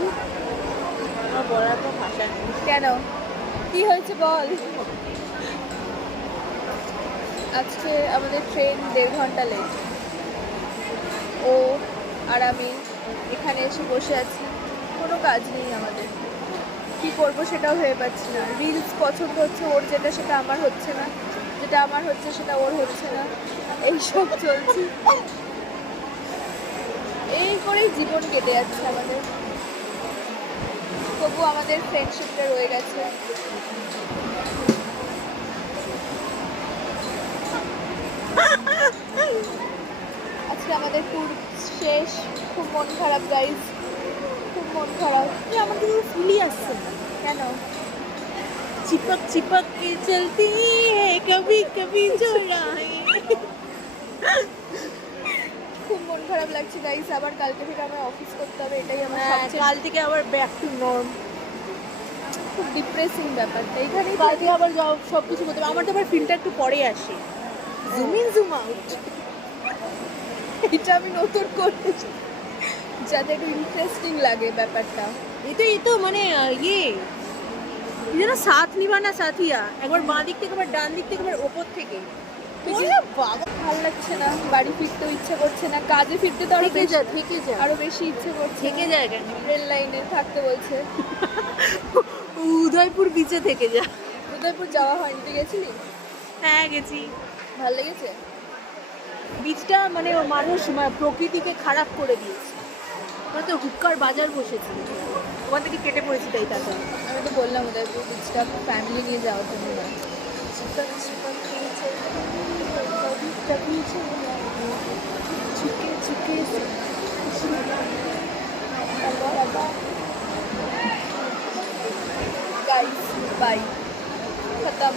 বল। আমার বলার তো ভাষা নেই। কেন, কি হয়েছে বল। আজকে আমাদের ট্রেন 1.5 ঘন্টা লেট। ও আর আমি এখানে এসে বসে আছি, কোনো কাজ নেই আমাদের। কি করবো সেটাও ভেবে পাচ্ছি না। রিলস পছন্দ হচ্ছে ওর, যেটা সেটা আমার হচ্ছে না, যেটা আমার হচ্ছে সেটা ওর হচ্ছে না, এইসব চলছে। এই করেই জীবন কেটে যাচ্ছে আমাদের। তবু আমাদের ফ্রেন্ডশিপটা রয়ে গেছে। আজকে আমাদের ট্যুর শেষ, খুব মন খারাপ গাইজ, খুব মন খারাপ। আমার কিন্তু ফিলই আসছে না। কেন? चिपक चिपक के चलती है कभी कभी चुराए। খুব মন খারাপ লাগছে গাইজ। আবার কালকে থেকে আমার অফিস করতে হবে, এটাই আমার সবচেয়ে কাল থেকে আবার ব্যাক টু নর্ম। খুব ডিপ্রেসিং ব্যাপারটা এখানেই। কাল থেকে আবার সব কিছু করতে হবে। আমার তো আবার ফিল্টার একটু পরে আসে, জুম ইন জুম আউট। এটা আমি নতুন করতে চাই, যাতে একটু ইন্টারেস্টিং লাগে ব্যাপারটা। এই তো মানে ইয়ে কি যেন সাথ নিভানা সাথিয়া, একবার বাঁ দিক থেকে একবার ডান দিক থেকে একবার ওপর থেকে। বাবা ভালো লাগছে না, বাড়ি ফিরতেও ইচ্ছে করছে না, কাজে ফিরতে তো থেকে যা আরো বেশি ইচ্ছে করছে। থেকে যায় কেন? রেল লাইনে থাকতে বলছে। উদয়পুর বিচে থেকে যা। উদয়পুর যাওয়া হয়নি, তুই গেছিলি? হ্যাঁ গেছি। ভালো লেগেছে? বীজটা মানে মানুষ প্রকৃতিকে খারাপ করে দিয়েছে। ওখানে তো হুক্কার বাজার বসেছে, ওখান থেকে কেটে পড়েছি তাই তাতে। আমি তো বললাম উদয়পুর বিচটা ফ্যামিলি নিয়ে যাওয়ার জন্য না। চুকে চুকে गाइस बाय, खत्म।